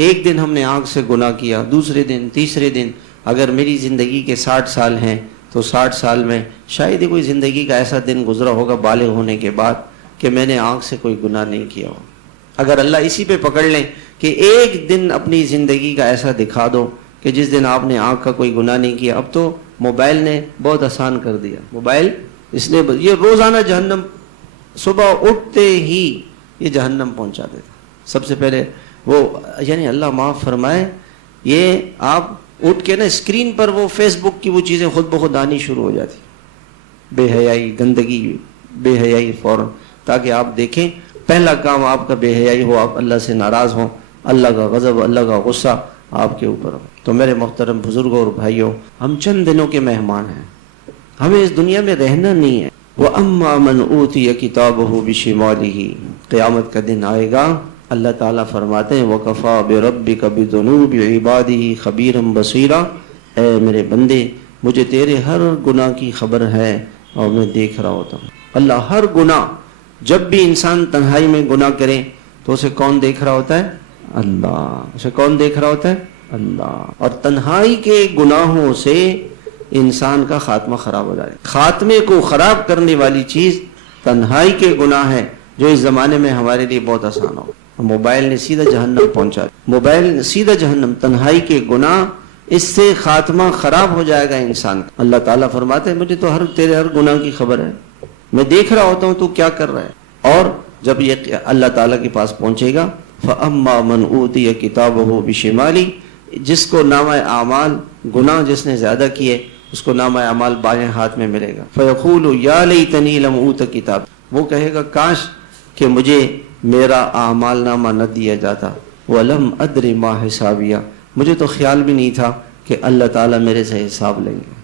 ایک دن ہم نے آنکھ سے گناہ کیا، دوسرے دن، تیسرے دن، اگر میری زندگی کے 60 سال ہیں تو 60 سال میں شاید ہی کوئی زندگی کا ایسا دن گزرا ہوگا بالغ ہونے کے بعد کہ میں نے آنکھ سے کوئی گناہ نہیں کیا ہو۔ اگر اللہ اسی پہ پکڑ لیں کہ ایک دن اپنی زندگی کا ایسا دکھا دو کہ جس دن آپ نے آنکھ کا کوئی گناہ نہیں کیا۔ اب تو موبائل نے بہت آسان کر دیا، موبائل اس نے یہ روزانہ جہنم، صبح اٹھتے ہی یہ جہنم پہنچا دیتا۔ سب سے پہلے وہ یعنی اللہ معاف فرمائے، یہ آپ اٹھ کے نا اسکرین پر وہ فیس بک کی وہ چیزیں خود بخود آنی شروع ہو جاتی، بے حیائی، گندگی، بے حیائی فوراً، تاکہ آپ دیکھیں پہلا کام آپ کا بے حیائی ہو، آپ اللہ سے ناراض ہوں، اللہ کا غضب، اللہ کا غصہ آپ کے اوپر ہو۔ تو میرے محترم بزرگوں اور بھائیوں، ہم چند دنوں کے مہمان ہیں، ہمیں اس دنیا میں رہنا نہیں ہے۔ وَأَمَّا مَنْ أُوتِيَ كِتَابَهُ بِشِمَالِهِ، قیامت کا دن آئے گا، اللہ تعالیٰ فرماتے ہیں وَكَفَى بِرَبِّكَ بِذُنُوبِ عِبَادِهِ خَبِيرًا بَصِيرًا، اے میرے بندے مجھے تیرے ہر گناہ کی خبر ہے اور میں دیکھ رہا ہوتا ہوں۔ اللہ ہر گناہ، جب بھی انسان تنہائی میں گناہ کرے تو اسے کون دیکھ رہا ہوتا ہے؟ اللہ۔ اسے کون دیکھ رہا ہوتا ہے؟ اللہ۔ اور تنہائی کے گناہوں سے انسان کا خاتمہ خراب ہو جائے۔ خاتمے کو خراب کرنے والی چیز تنہائی کے گناہ ہے، جو اس زمانے میں ہمارے لیے بہت آسان ہو۔ موبائل نے سیدھا جہنم پہنچا، موبائل نے سیدھا جہنم، تنہائی کے گناہ، اس سے خاتمہ خراب ہو جائے گا انسان کا۔ اللہ تعالیٰ فرماتے ہیں مجھے تو تیرے ہر گناہ کی خبر ہے، میں دیکھ رہا ہوتا ہوں تو کیا کر رہا ہے۔ اور جب یہ اللہ تعالیٰ کے پاس پہنچے گا، فَأَمَّا مَنْ أُوتِيَ كِتَابَهُ بِشِمَالِهِ، جس کو نامہ اعمال، گناہ جس نے زیادہ کیے اس کو نامہ اعمال بائیں ہاتھ میں ملے گا۔ فَيَقُولُ يَا لَيْتَنِي لَمْ أُوتَ كِتَابِيَهْ، وہ کہے گا کاش کہ مجھے میرا اعمال نامہ نہ دیا جاتا، وَلَمْ أَدْرِ مَا حِسَابِيَهْ، مجھے تو خیال بھی نہیں تھا کہ اللہ تعالیٰ میرے سے حساب لیں گے۔